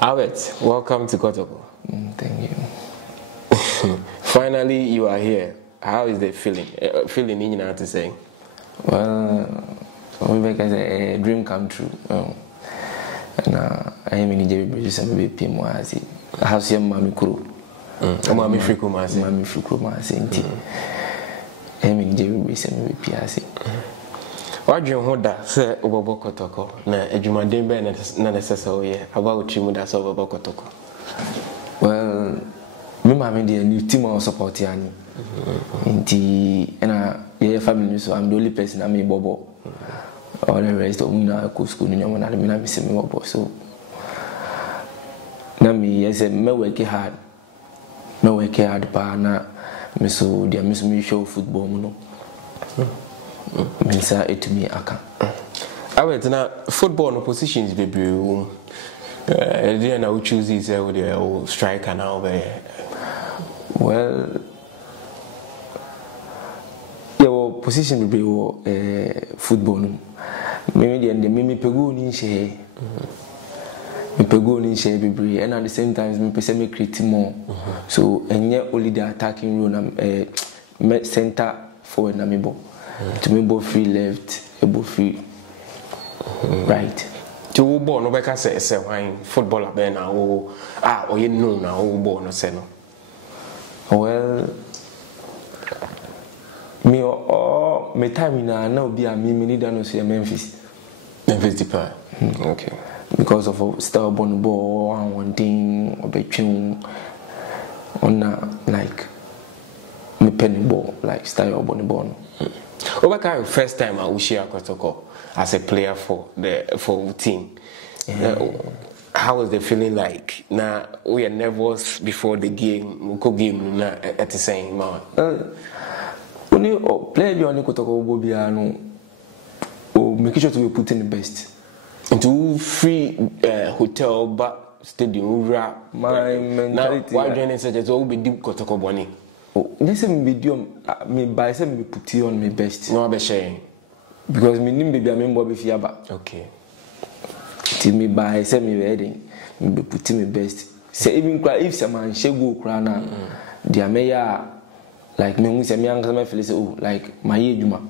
Albert, welcome to Kotoko. Thank you. Finally, you are here. How is the feeling? Feeling in to say? Well, for me, because a dream come true. And I am in the British and maybe PMOAZ. I have seen Mammy Crew. Mammy Frico Massy. Mammy Frico Massy. I am in the British and maybe PRC. What do you hold that? Say, Obo Kotoko. Na, a Juma Dembe, not necessarily about Chimudas over Kotoko. Well, me mammy the new team of support yani. And family, so I'm the only person I mean Bobo. All the rest of me now go school in your man, I miss me Bobo. So now me yes, me work hard. Me work hard pa na me so dia miss me show football no. Me say it to me aka. Albert, na football no positions baby. Then I would choose this with the striker now. Well, your position will be football. Maybe the me pegu ni share. Me pegu ni share baby, and at the same time me person me create more. So enye only the attacking role na center forward na me ball. To me ball free left, a ball free right. To ball no beka say why footballer be na o you know na o ball no say no. Well, me time na obi a me need no say Memphis Depay. Okay. Because of style born ball one thing or between on like me penny ball like style born ball. Obaka first time I will share Kotoko as a player for the team. How was the feeling like? Now we are nervous before the game. We go game at the same moment. Only player be only Kotoko Bobiano. Oh, make sure to be put in the best. Into free hotel, but stadium. My mentality. Why joining such as all be deep Kotoko Bonnie? Oh, this is medium. Me buy some me put it on my best. No, I be sharing because me name baby I mean Bobby Fiaba. Okay. Till me buy some me wedding, me be put in my best. Say even cry if some man she go cry na, dia me ya like me say me anga me feel say oh like my ejuma.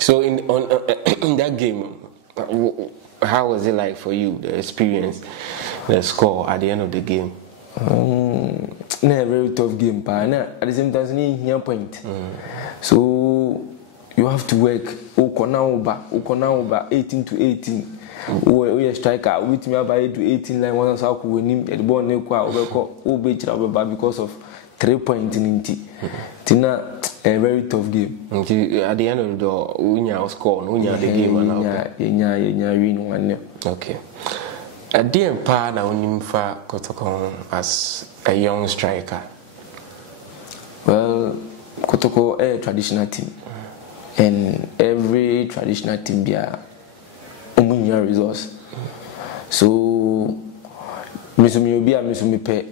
So in that game, how was it like for you? The experience, the score at the end of the game. A very tough game, but at the same time, you need point. So you have to work. Okona 18 to 18. We are striker. With me about 8 to 18 line. Once I could win at the ball, because of 3 points in it. Tina a very tough game. At the end of the Unya score, Unya the game, and win. Okay. A dear pa na unimfa Kotoko as a young striker. Well, Kotoko is a traditional team, and every traditional team be a umunya resource. So, misumi obi a misumi pe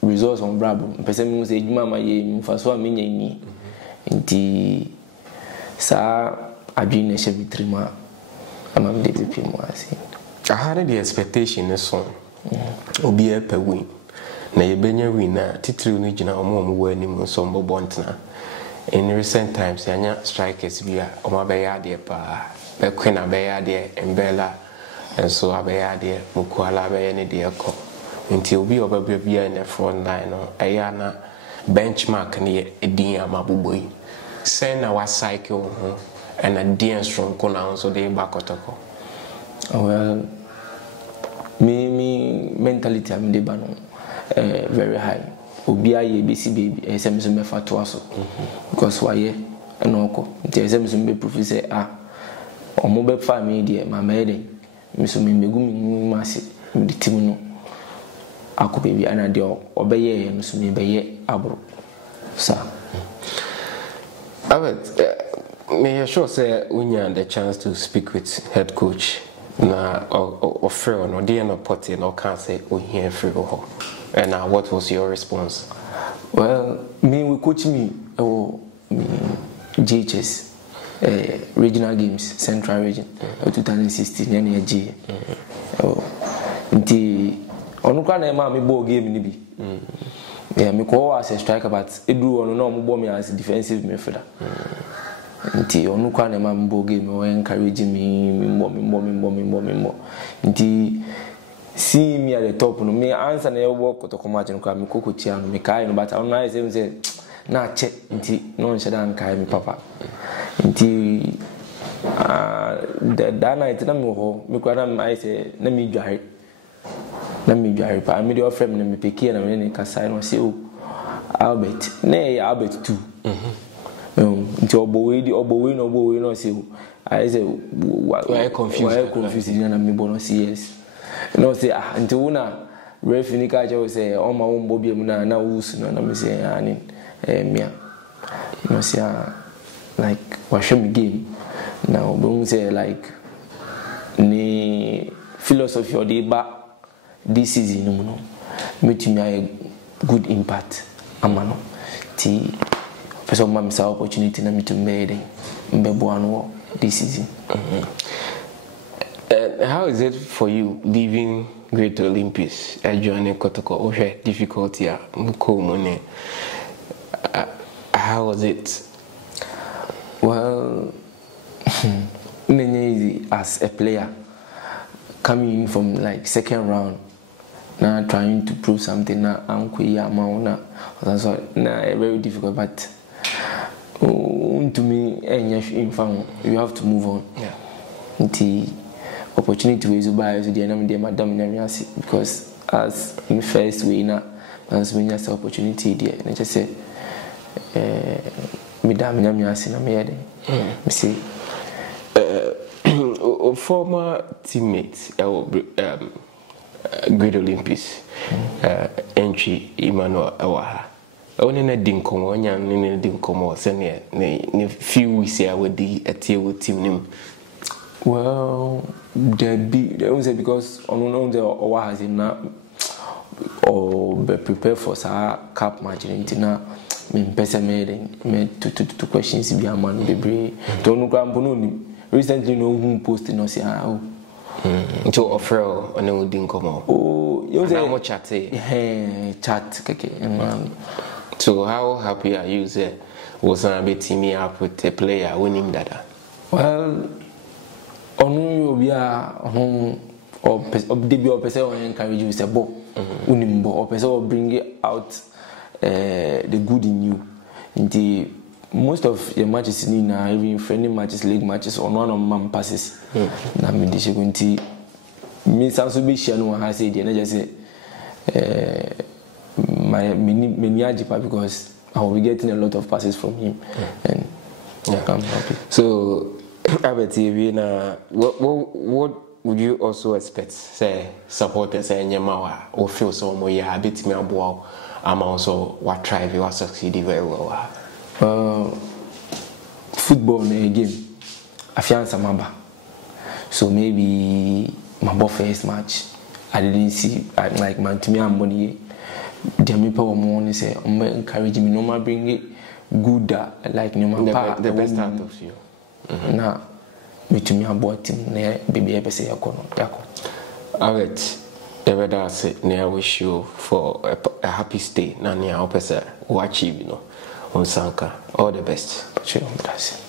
resource on brabo. Person mi say juma ma ye mfaso a menya ni. Nti sa adwene hye bitrima amam de pipi mo asi. I had the expectation this song. Obi a per win. Na yebenya win na titiri no gina omo wo anim so mbobọ ntena. In recent times yanya strikers bi a omo be ya de pa. Be kwena be ya de Mbella enso abeya de Mukwala be ne de ekọ. Nti obi obabra bi in the front line no eya na benchmark ne edin amaboboyi. Say na wa cycle ho and a dear strong kona so de ba Kotoko. Well, me mentality am de bano very high. Obi aye BC baby esem so me fa to aso. Because why and oko. Nti esem so me prove say omo be fa me de ma ma eden. Me so me megu me mase me team no. Ako baby ana de obeye no so me beye abro. Sir. May I sure say when you had the chance to speak with head coach na or free or the end of party no can't say we here free or and what was your response? Well, me we coach me GHS regional games Central Region 2016 yani ya G. Nti onu kwa na ma me ball game ni bi yeah me call as a striker but edu onu na omo ball me as a defensive midfielder nti onu kwa na ma me ball game o encourage me mo nti see me at the top no me answer na work kotoko match no kwa me kokotia no me kai no but onu na say na che nti no nsheda nkai me papa nti that night na me ho me kwa na I say na me dware pa me dey offer me na me peki na me ne kasa no say o Albert na Albert 2 nti obowe no say I say why confused na me bono say yes no say nti una ref ni ka je say o ma wo mbo biem na wusu na me say ani mia no say like wash me game now we say like ni philosophy or the back this season no metumi a good impact amano ti person ma misa opportunity na metumi made mbebo anu this season. How is it for you leaving Great Olympics joining Kotoko? Okay, difficulty money. How was it? Well, easy as a player coming in from like second round now trying to prove something now that's very difficult but to me you have to move on. The opportunity is by the madam because as in first way now as when you opportunity there and just say madam see former teammates Great Olympics entry Emmanuel Awaha only na dinkomo nya ne dinkomo se ne few weeks here with the team nim. Well there was because on the Awaha has na or be prepared for sa cup match na me pesa me two questions bi amanu bebre to no grampo no ni recently no who post no say to offer on the dinkomo you say how much chat keke so how happy are you say was a bit teaming up with a player winning that? Well onu obi a or debut or person encourage you say bo unimbo or person bring out the good in you. The most of your matches in even friendly matches, league matches, on one of man passes. Na me de segunti me sanso be share no ha say dey na just say my many ajipa because I will be getting a lot of passes from him and I'm happy. So Albert TV na what would you also expect say supporters say nyama or feel so mo ya bit me aboa am also what try we succeed very well. Football na a game afiansa maba so maybe my first match I didn't see like man to me am money the me power money say encourage me no ma bring it good like no ma the best out of you na me to me about team na baby e pese yakono Alright, I wish you for a happy stay. Nani, I hope you achieve, on Sanka. All the best. Sure, gracias.